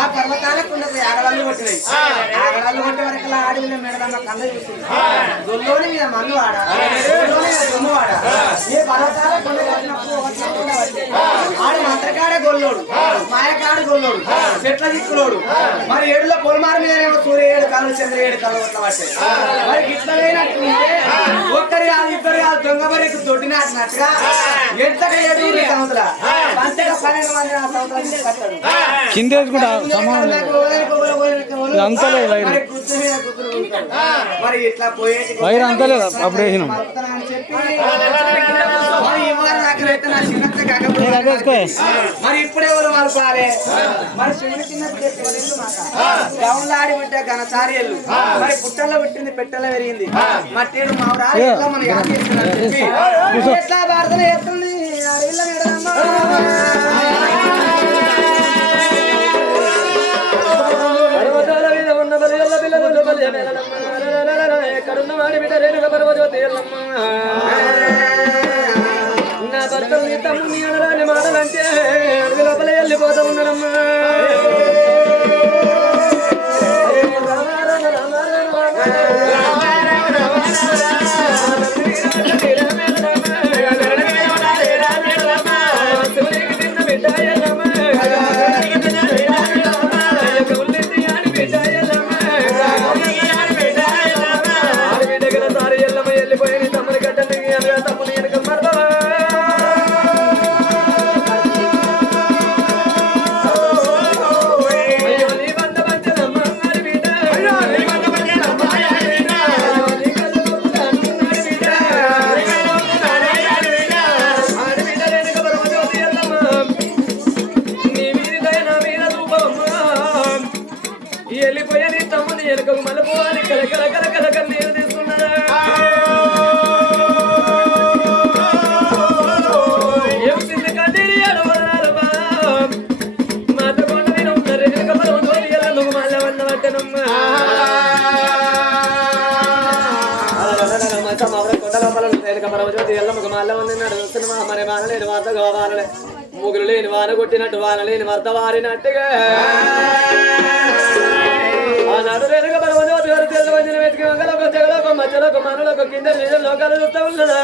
ఆ పర్వతాలకు ఉన్నది ఆడవాళ్ళు కొట్టినాయి. ఆడవాళ్ళు కొట్టే వరకు ఆడవిల మేడదమ్మ కళ్ళ చూసింది. దొల్లోని మీద మన్ను వాడ, దుమ్ము వాడ. ఈ పర్వతాల కొండ ఆడు మంత్రకాడే గొల్లోడు, మాయకాడు గొల్లోడు, చెట్ల దిక్కులోడు. మరి ఏడులో పొలమారు మీదనేమో సూర్య 7 కళ్ళు, చంద్ర 7 కళ్ళు కొట్ల పట్టే. మరి ఇట్లా లేనట్టుంటే ఒక్కరి కాదు ఇద్దరు కాదు దొంగ బరికి దొడ్డి నాటినట్టుగా ఎంతగా 7 సంవత్సరాల అంతగా 12 మంది సంవత్సరాలు కట్టాడు. మరి ఇట్లా పోయే మరి ఇప్పుడే ఎవరు వాళ్ళు పాలే. మరి చిన్న చిన్న గౌన్లు ఆడి పుట్టే ఘనసార్యలు మరి పుట్టల్లో పుట్టింది పెట్టల్లో పెరిగింది. మట్టేడు మావురాలు ఎట్లా మనం యాద చేస్తున్నారు చెప్పి ఎట్లా ప్రార్థన చేస్తుంది అడవిలో మేడదమ్మ. ఎక్కడున్నవాడి బిడ్డ రేణుక పర్వజ్యోతి నా భర్తలు నీ తమ్ముని అనరాని మాటలంటే అడవి లోపల వెళ్ళిపోతా ఉన్నాడమ్మా. వెళ్ళిపోయని తమ్ముని వెనుక మలపోవాలి కలకల కలకల కన్నీరు తీసుకున్నాడా. ఏమిటి కన్నీరు అడవరాలు మాట కొండ నేను ఉన్నారు వెనుక మనం తోలియల నువ్వు మళ్ళీ వన్న పట్టనమ్మా. కొండ లోపల వెనుక పరమజ్యోతి ఎల్లమ్మకు మళ్ళీ వందన్నాడు వస్తున్నా మరి మానలేని వార్త కావాలనే ముగ్గురు లేని వాన కొట్టినట్టు వాన లేని వార్త వారినట్టుగా ఆనాడు రేణుక పరమజ్యోతి గారు తెల్ల వంజన వెతికి వంగలోకం జగలోకం మధ్యలోకం మనలోకం కింద మీద లోకాలు చూస్తా ఉన్నదా.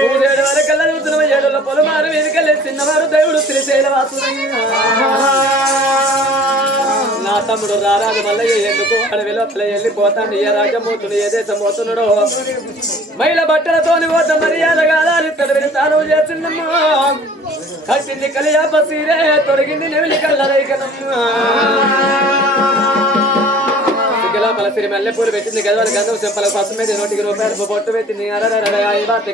పూజేడు వరకల్లా చూస్తున్న 7 పొలమారు వెనుకలే చిన్నవారు దేవుడు శ్రీశైలవాసుడు. నా తమ్ముడు రారాజు మల్లయ్య ఎందుకు అడవి లోపల వెళ్ళిపోతాడు. ఏ రాజ్యం పోతుడు ఏ దేశం పోతున్నాడో మహిళ బట్టలతోని పోత మర్యాద కాదాలి తడవిని తాను చేసిందమ్మా. కట్టింది కలియాప సీరే తొడిగింది నెమిలి కల్లరైకనమ్మా. లోపల సిరి మల్లెపూలు పెట్టింది గదవాళ్ళ గంధం చెంపల పసు మీద 100 రూపాయలు బొట్టు పెట్టింది.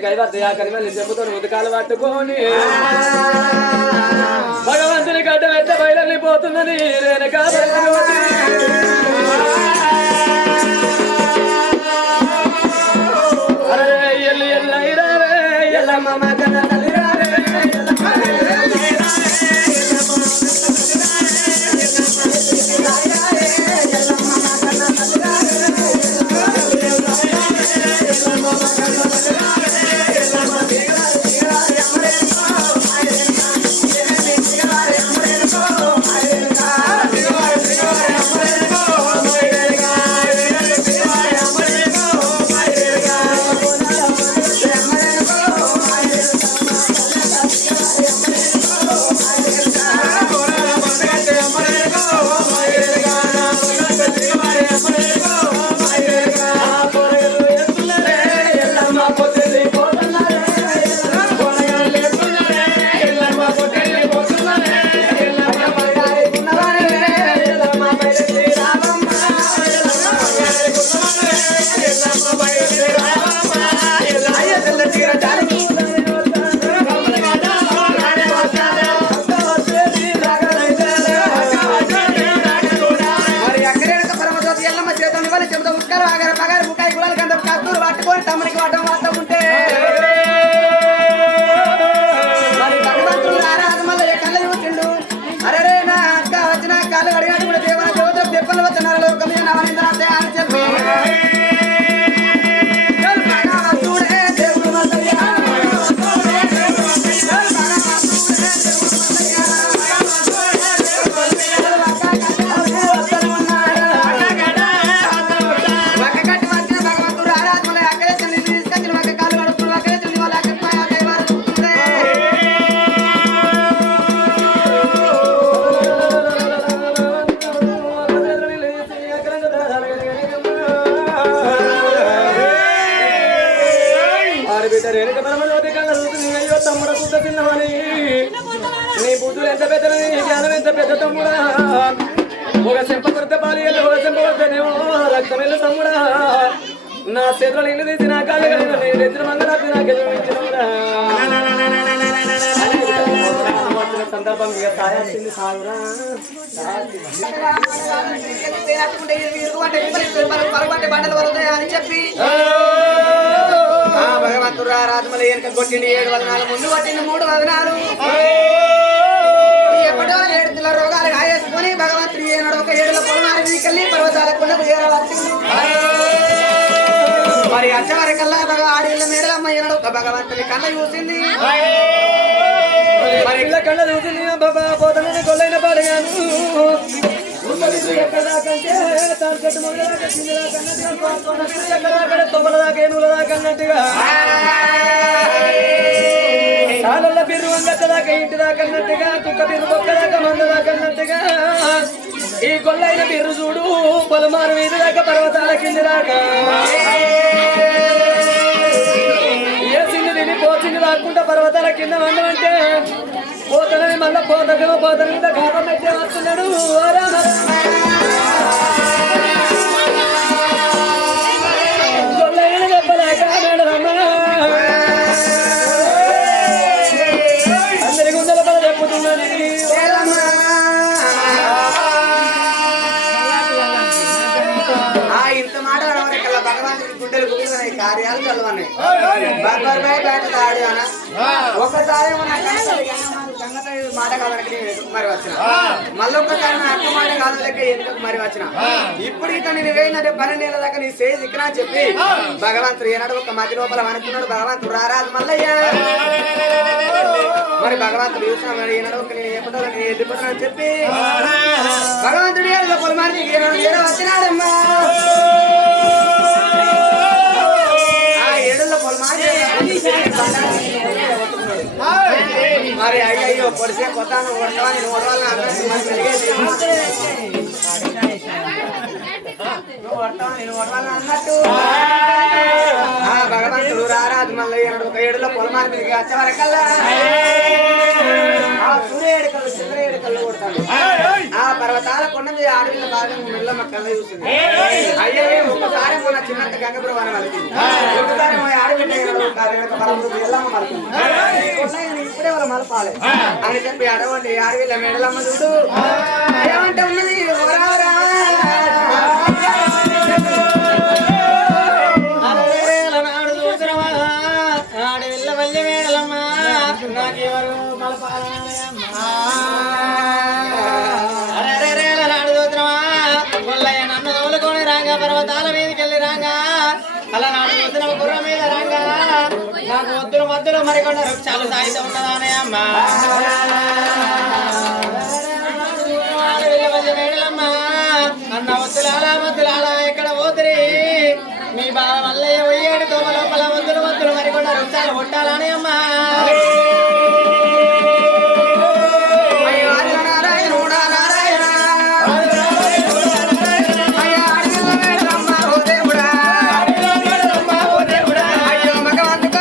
కైవర్తి ఆ కనిమల్లి చెంపుతో ఉదకాలు పట్టుకొని భగవంతుని గడ్డ వెంట బయలుపోతున్నది రేణుక పరమజ్యోతి. ఎల్లు ఎల్లైరావే ఎల్లమ్మ కన్నలిరావే తమ్ముడ సుద్ద తిన్నమని నీ బుద్ధులు ఎంత పెద్దది నీ జ్ఞానం ఎంత పెద్ద తమ్ముడా ఒక చెంప కొడితే పాలు ఒక చెంప కొడితేనేమో రక్తం వెళ్ళి తమ్ముడా నా చేతులు ఇల్లు తీసి నా కాళ్ళు కలిగిన నేను ఎత్తున మంగళాపి నాకు ఎదురురా సందర్భం ఇక సాయాల్సింది సాగురా అని చెప్పి భగవంతుడు రాజమల ఏనుక కొట్టిండి 7 వదనాలు ముందు కొట్టింది 3 వదనాలు ఎప్పుడో 7 రోగాలు గాయేసుకొని భగవంతుడు ఏనాడు ఒక 7 పొలమారి మీకెళ్ళి పర్వతాల కొండకు ఏరాల్సింది మరి అచ్చవరకల్లా ఆడిళ్ళ మేడలమ్మ ఏనాడు ఒక భగవంతుని కళ్ళ చూసింది మరి ఇళ్ళ కళ్ళ చూసింది బాబా పోతనని కొల్లైన పాడగాను తొమ్మలదాకేనులదాకన్నట్టుగా సాలల్ల బిర్రు వంగచ్చదాకా ఇంటి దాకన్నట్టుగా కుక్క బిర్రు బొక్కదాకా మందదాకన్నట్టుగా ఈ కొల్లైన బిర్రు చూడు పొలమారు వీధి దాకా పర్వతాల కింది దాకా ఏ సింది తిని పోచింది దాక్కుంటా పర్వతాల కింద వండమంటే పోతనని మళ్ళా పోతనేమో పోతన మీద గాపం పెట్టే వస్తున్నాడు కొల్లైన చెప్పలేక మేడలమ్మ అందరి గుండెల పద చెప్పుతున్నది ఇంత మాట వరకల్లా భగవంతుడి గుండెలు గుండెలు కార్యాలు చదవన్నాయి ఒకసారి మాట కాదనకి మరి వచ్చిన మళ్ళీ ఒక్కసారి నా అక్క మాట కాదు లెక్క ఎందుకు మరి వచ్చిన ఇప్పుడు ఇతను నేను వేయినట్టే 12 ఏళ్ళ దాకా నీ సేజ్ ఇక్కడ అని చెప్పి భగవంతుడు ఏనాడు ఒక మధ్య లోపల అనుకున్నాడు భగవంతుడు రారాదు మల్లయ్య మరి భగవంతుడు చూసిన ఏనాడు ఒక నేను ఏమంటా నేను ఎదిపోతానని చెప్పి భగవంతుడు ఏదో పొలమారి వచ్చినాడమ్మా మరి అయ్యో పొడిసే కొత్తాను కొడతావా నేను కొడవాలని అన్నట్టు మరి పెరిగేది నువ్వు కొడతావా నేను కొడవాలని అన్నట్టు భగవంతుడు రారాజు మళ్ళీ 7 పొలమారి మీదకి వచ్చేవరకల్లా సూర్యేడుకలు చంద్రేడుకలు కొడతాను ఆ పర్వతాల కొండ మీద ఆడవిల్ల బాగా మెల్లమ్మ కళ్ళ చూసింది అయ్యే ఒక్కసారి మన చిన్నంత గంగపురం మలిచింది ఒకసారి మన ఆడబిడ్డ ఎల్లమ్మ మలుతుంది ఇప్పుడే వాళ్ళ మలపాలి అని చెప్పి అడవండి ఆడవిల్ల మెడలమ్మ చూడు ఏమంటే ఉన్నది ఆడవిల్ల వల్లి మేడలమ్మ నాకెవరు నన్ను తోలుకొని రాగా పర్వతాల మీదకి వెళ్ళి రాగా అలా నాడు చూసిన గుర్రం మీద రాగా నాకు వద్దులు మధ్యలో మరికొండ వృక్షాలు సాయిత ఉన్నదానే అమ్మా మేడలమ్మ అన్న వద్దులాలా ఎక్కడ పోతురి మీ బావ మల్లయ్య పోయేడు తోమ లోపల వద్దులు మరికొండ వృక్షాలు కొట్టాలని అమ్మా భగవంతుడు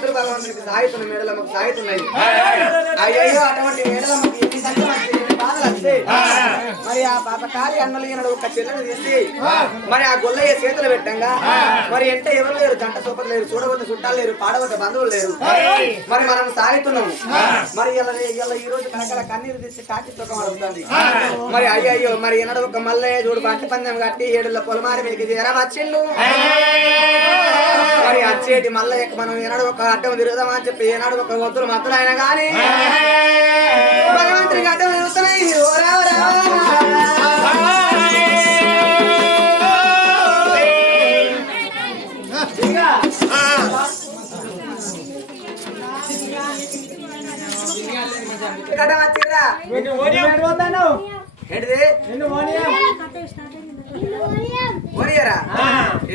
సత్తులు భగవంతునికి సాగుతున్న మేడలమ్మకు సాగుతున్నాయి. అయ్యో అటువంటి మేడలమ్మకి ఎన్ని సంఖ్య ఎన్ని బాధలు వస్తాయి. మరి ఆ పాపకారి అన్నలు ఈనాడు ఒక చెల్లెను తీసి మరి ఆ గొల్లయ్య చేతులు పెట్టంగా మరి ఎంత ఎవరు లేరు, జంట సోపలు లేరు, చూడవద్ద చుట్టాలు లేరు, పాడవద్ద బంధువులు లేరు. మరి మనం సాగుతున్నాము. మరి ఇలా ఈ రోజు కనకల కన్నీరు తీసి కాకి తొక్క అవుతుంది. మరి అయ్యో మరి ఈనాడు ఒక మల్లయ్య చూడు బంటి పందెం కట్టి ఏడుల పొలమారి మీకు చేరా వచ్చిండు. మరి వచ్చేటి మల్లయ్యకు మనం ఏనాడు ఒక అడ్డం తిరుగుదామా అని చెప్పి ఏనాడు ఒక వద్దులు మత్తులు అయినా కానీ భగవంతుడికి అడ్డం తిరుగుతున్నాయి.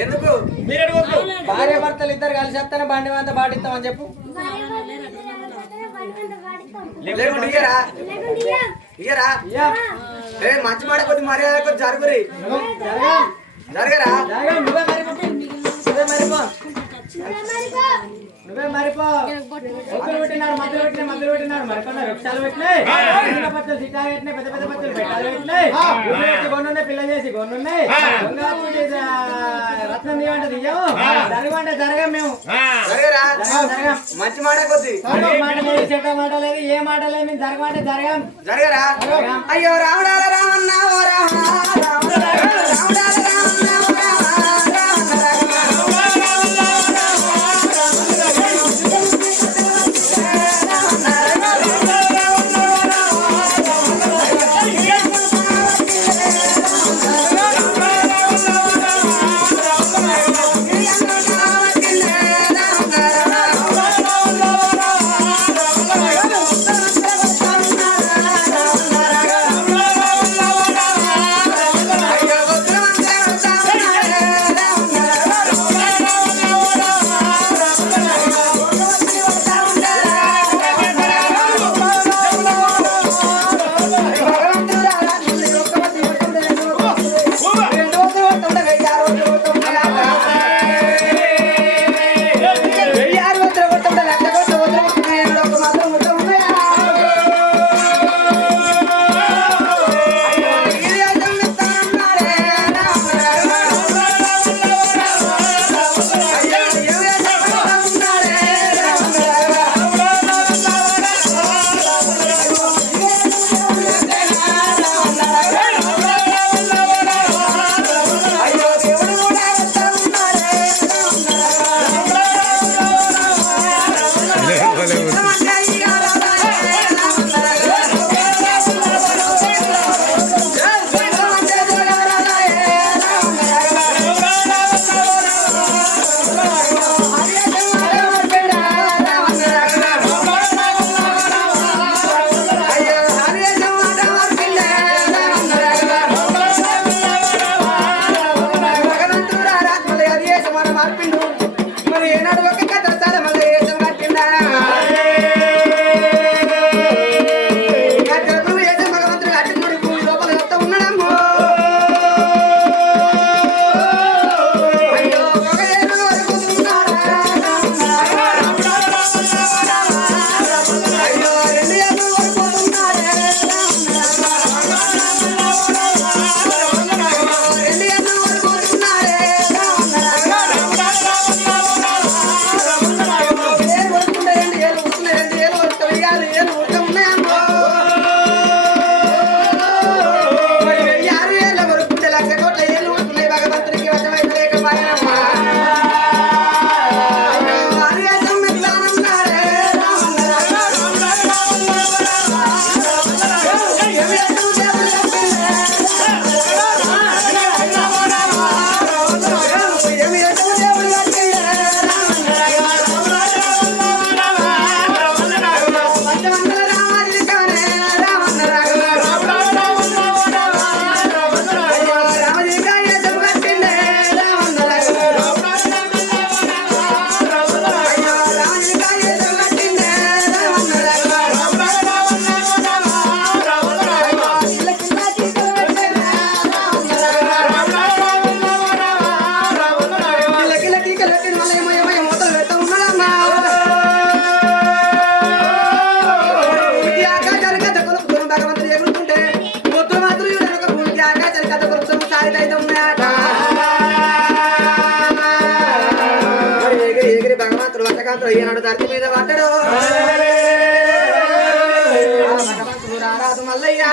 ఎందుకు భార్య భర్తలు ఇద్దరు కలిసి వస్తానే బండి అంతా పాటిస్తామని చెప్పు. లేకుంటే ఇయ్యరా ఇయ్యరా ఏ మంచి మాట కొద్ది మర్యాద కొద్ది జరుగురి జరగరా. నువ్వే మరిపో ఒక్కరు పెట్టినారు, మధ్యలో పెట్టినాయి, మధ్యలో పెట్టినారు, మరికొన్నారు వృక్షాలు పెట్టినాయి, చిన్న పచ్చలు సిట్టాలు పెట్టినాయి, పెద్ద పెద్ద పచ్చలు పెట్టాలు పెట్టినాయి, గొన్నున్నాయి, పిల్ల చేసి గొన్నున్నాయి, రత్నం తీయమంటే తీయము, జరగమంటే జరగం మేము. మంచి మాట కొద్ది మాట లేదు, చెడ్డ మాట లేదు, ఏ మాట లేదు, మేము జరగమంటే జరగం. జరగరా. అయ్యో రావడాల రామన్న ఓ రామ రావడాల రామన్న ఓ రామ మల్లయ్య నాడు ధరతి మీద పడ్డాడు రారాదు మల్లయ్య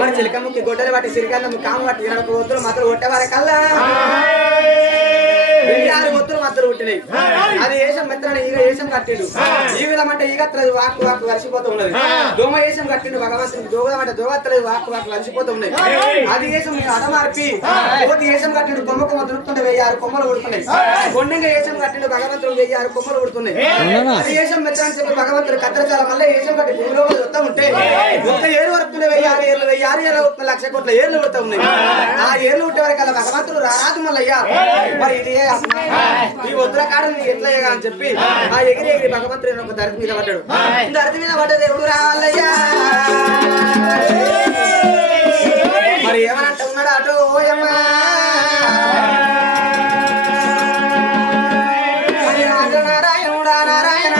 మరి చిలకమ్మకి గొడ్డలు పట్టి సిరికన్నమ్మ కాము పట్టి 20 ఒత్తులు మద్దలు కొట్టేవారి కల్లా 6 ఒత్తులు మద్దలు కొట్టినాయి. అది ఏషం మెత్తని ఈగ ఏషం కట్టిండు. ఈ విధమంటే ఈగ వాక్కు వాక్కు కలిసిపోతూ ఉన్నది. దోమ ఏషం కట్టిండు భగవంతునికి దోగమంటే దోగత్తలేదు వాక్కు వాక్కు కలిసిపోతూ ఉన్నాయి. అది ఏషం అడమార్పి కోతి ఏషం కట్టిండు కొమ్మకు మొదలుతుంటే 1006 కొమ్మలు కొడుతున్నాయి. కొండంగా ఏషం కట్టిండు భగవంతుడు 1006 కొమ్మలు కొడుతున్నాయి. అది ఏషం మెత్తని చెప్పి భగవంతుడు కత్తరచాల మళ్ళీ ఏషం కట్టి భూమిలో వస్తా ఉంటే ఒక్క ఏరు వరకు 1006 ఏర్లు 1006 ఏళ్ళు 1,00,000 కోట్ల ఏర్లు కొడతా ఉన్నాయి. ఆ ఏర్లు ఉంటే వరకు అలా భగవంతుడు రారాదు మల్లయ్యా మరి ఇది ఈ వద్దుల కాడని ఎట్లా అని చెప్పి ఆ ఎగిరి ఎగిరి భగవంతుడు ఒక ధరతి మీద పడ్డాడు. ధరతి మీద పడ్డ దేవుడు రావాలయ్యా మరి ఏమనంట ఉన్నాడు అటు ఓయమ్మా నారాయణుడా నారాయణ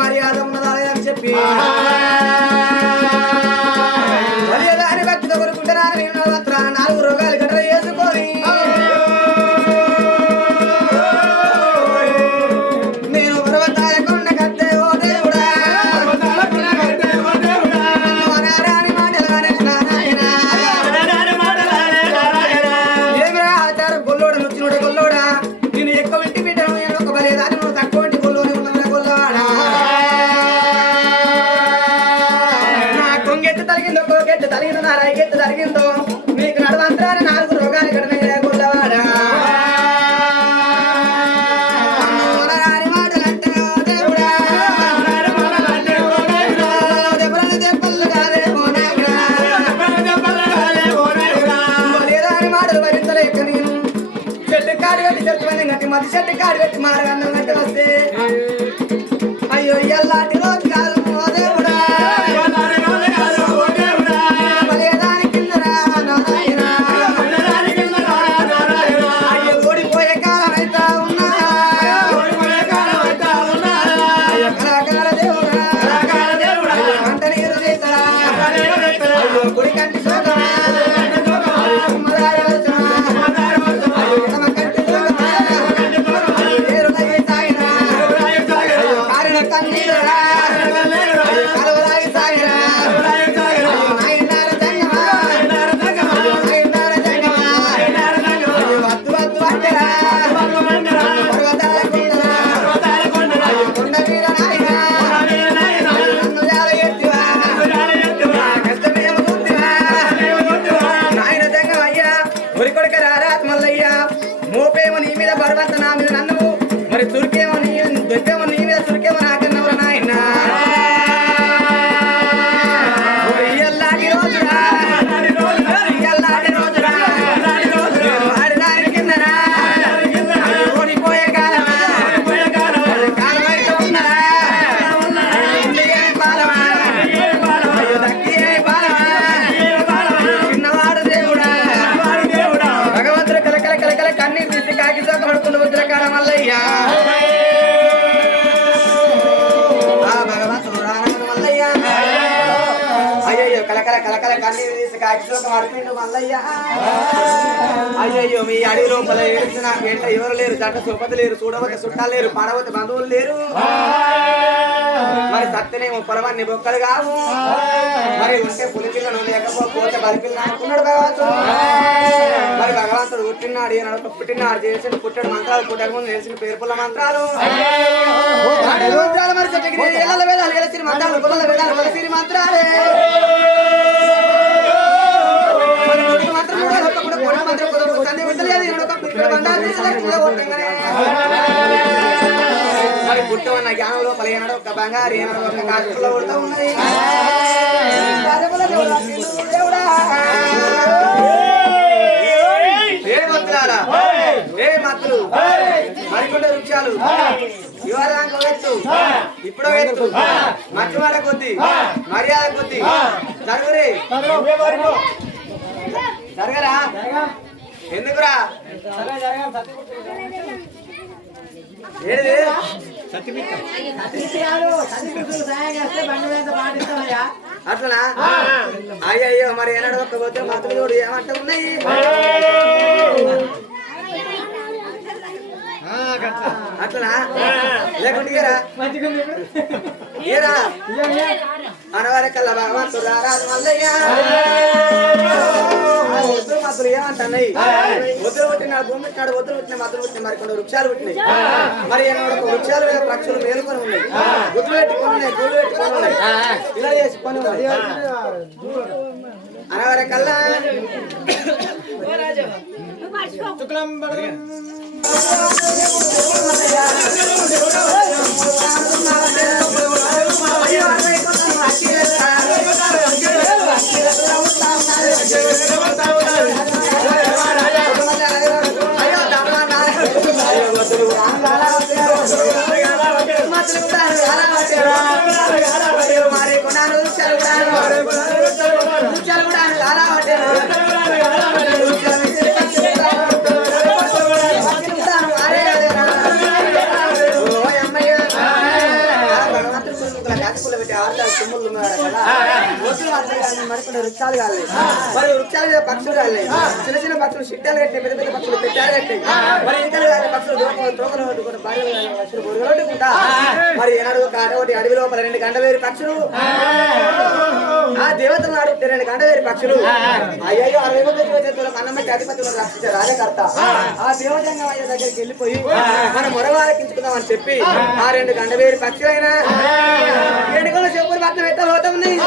మర్యాద ఉన్నదా అని చెప్పి మర్యాదాన్ని భక్తితో కొనుక్కుంటున్నాను. నేను 4 రోగాలు గట్ర వేసుకొని నేను పర్వతాల కొండ కత్తే ఓ దేవుడా రాని మాటలానే నారాయణ ఏమిరా ఆచారం గొల్లోడ నొచ్చినోడ గొల్లోడా నేను ఎక్కువ ఇంటి బిడ్డను నేను ఒక బలేదాన్ని నువ్వు తక్కువ ఇంటి గొల్లోనే ఉన్న గొల్లవాడా తలిగిందో నా రైకెత్తు తలిగిందో మీకు నడవంతరాన్ని 4 రోగాలు కడనే గొల్లవాడా రాని మాటలంటే దేవుడా దెబ్బలు దెబ్బలు కాదే లేదాని మాటలు భరించలేక నేను చెట్టు కాడు పెట్టి చెట్టు మంది గట్టి మధ్య చెట్టు కాడు పెట్టి మారగంధం గట్టి వస్తే అయ్యో ఎల్లాంటి రోజు కాదు దేవుడా మోపేమో నీ మీద బర్వంత నా మీద నన్ను మరి తురికేమో నీ దొరికేమో నీ మీద తురికేమో నాకన్నవరా కన్నీరు తీసి కాకిలోకి మడిపిండు మల్లయ్య. అయ్యయ్యో మీ అడవి లోపల ఏడ్చిన వెంట ఎవరు లేరు, జంట సోపతి లేరు, చూడవత చుట్టాలు లేరు, పడవత బంధువులు లేరు. మరి సత్తనేమో పొలవన్నీ బొక్కలు కావు. మరి ఉంటే పులిపిల్లను లేకపోతే బలిపిల్లను అనుకున్నాడు భగవంతుడు. మరి భగవంతుడు పుట్టినాడు ఈనాడు పుట్టినాడు చేసిన పుట్టాడు మంత్రాలు పుట్టక ముందు తెలిసిన పేరుపుల్ల మంత్రాలు. మరి చెట్టుకి వేదాలు వేసిన మంత్రాలు పుల్ల వేదాలు కొలసిరి మంత్రాలే. మరి పుట్టమన్న జ్ఞానంలో పలిగినాడు ఒక బంగారు ఏనాడు ఒక కాకులో ఉడతా ఉన్నాయి. ఏ మంత్రాలా ఏ మంత్రులు మరికొండ వృక్షాలు ఇవాళ ఎత్తు ఇప్పుడు ఎత్తు మంచి మాట కొద్ది మర్యాద కొద్ది జరుగురే జరగరా ఎందుకురా ఏది అట్లనా అయ్యయ్యో మరి ఏనాడు ఒక్క పోతే మంత్రులు చూడు ఏమంట ఉన్నాయి. అట్లనా లేకుంటే ఏరా అనవారికల్లా భగవంతుడు రారాజు మల్లయ్య. మతులు ఏమంటున్నాయి వద్దులు పుట్టినాడు భూమి పెట్టినాడు వద్దులు పుట్టిన మతులు పుట్టిన మరి కొన్ని వృక్షాలు పుట్టినాయి. మరి వృక్షాలు మీద పక్షులు మేలుకొని ఉన్నాయి, గుడ్లు పెట్టుకొని ఉన్నాయి, గూళ్ళు పెట్టుకొని ఉన్నాయి, ఇలా చేసుకొని ఉన్నాయి. అనవారికల్లా వృక్షాలు కాలేదు మరి వృక్షాల మీద పక్షులు కాలేదు. చిన్న చిన్న పక్షులు చిట్టాలు కట్టాయి, పెద్ద పెద్ద పక్షులు పెట్టాలు కట్టాయి. మరి ఇంకా పక్షులు తోకలు పక్షులు బొరుగుకుంటా మరి ఏనాడు ఒక అడవి అడవి లోపల 2 గంటవేరి పక్షులు ఆ దేవతలను అడిగితే 2 గంటవేరి పక్షులు అయ్యో 60 అన్నం పెట్టి అధిపతులను రక్షించే రాజకర్త ఆ దేవతంగా అయ్య దగ్గరికి వెళ్ళిపోయి మన మొరవాలకించుకుందామని చెప్పి ఆ 2 గంటవేరి పక్షులైనా ఎన్నికల చెప్పులు పట్ల పెట్టబోతున్నాయి.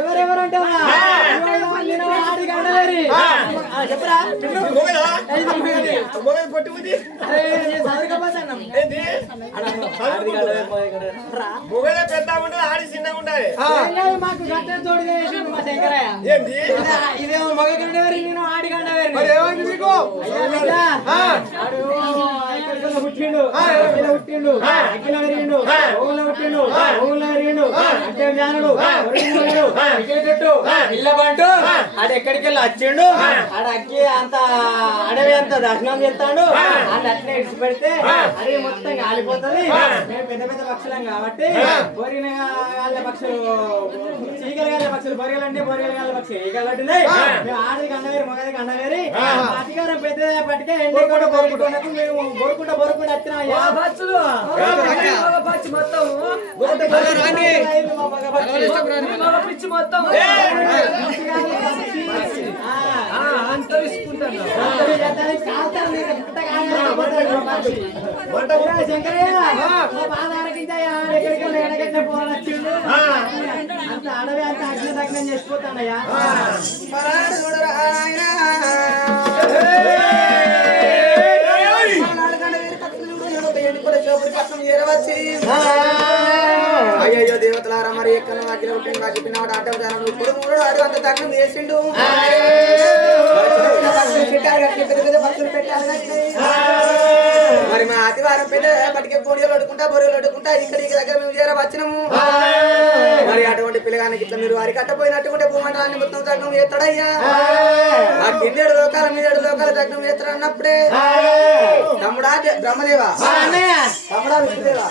ఎవరెవరు గండవేరి చెప్పరా పొట్టి ఉంది ఏంది మొగలే పెద్ద ఉంటది ఆడి చిన్నగా ఉండాలి మాకు గట్ట తోడు చేసిండు మా శంకరయ్య ఏంది ఇదేమో మగ గండవేరి నేను ఆడి గండవేరి మరి ఏమైంది మీకు పుట్టిండు పుట్టిండు అగ్గిలో పెరిగిండు ఊళ్ళో పుట్టిండు ఊళ్ళో పెరిగిండు అంటే జ్ఞానుడు చెట్టు ఇళ్ళ బంటు ఆడ ఎక్కడికి వెళ్ళి వచ్చిండు ఆడ అగ్గి అంత అడవి అంత దర్శనం చేస్తాడు అది అట్లే ఇడిచి పెడితే అది మొత్తం కాలిపోతుంది మేము పెద్ద పెద్ద పక్షులం కాబట్టి బొరిగిన గాళ్ళ పక్షులు చీకలు గాళ్ళ పక్షులు బొరిగలు అంటే బొరిగల గాళ్ళ పక్షులు ఈగలు అంటున్నాయి మేము ఆడికి అండవేరి మగదికి అండవేరి అధికారం పెద్ద పట్టికే ఎండి కూడా బొరుకుంటున్నప్పుడు మేము బొరుకుంటా వచ్చిన మొత్తం శంకరయ్య బాధ ఆరగించాయా ఎక్కడికి ఎడగట్టిన పోరాడు వచ్చిండు అంత అడవి అంత అగ్ని దగ్నం చేసిపోతాడయ్యా అయ్యో దేవతలారా మరి ఎక్కడ అగ్ని పుట్టిన నాకు పిన్నవాడు ఆట ఇప్పుడు మూడు ఆడు అంత దగ్నం చేసిండు మరి మా ఆదివారం పెద్ద పట్టుకే కోడియలు అడుకుంటా బొరియలు అడుకుంటా ఇక్కడ దగ్గర మేము చేర వచ్చినాము మరి అటువంటి పిల్లగానికి ఇట్లా మీరు వారి కట్టపోయినట్టుకుంటే భూమండలాన్ని మొత్తం దగ్నం చేస్తాడయ్యా ఆ కిందేడు లోకాల మీదేడు లోకాల దగ్నం చేస్తాడు అన్నప్పుడే తమ్ముడా బ్రహ్మదేవా తమ్ముడా విష్ణుదేవా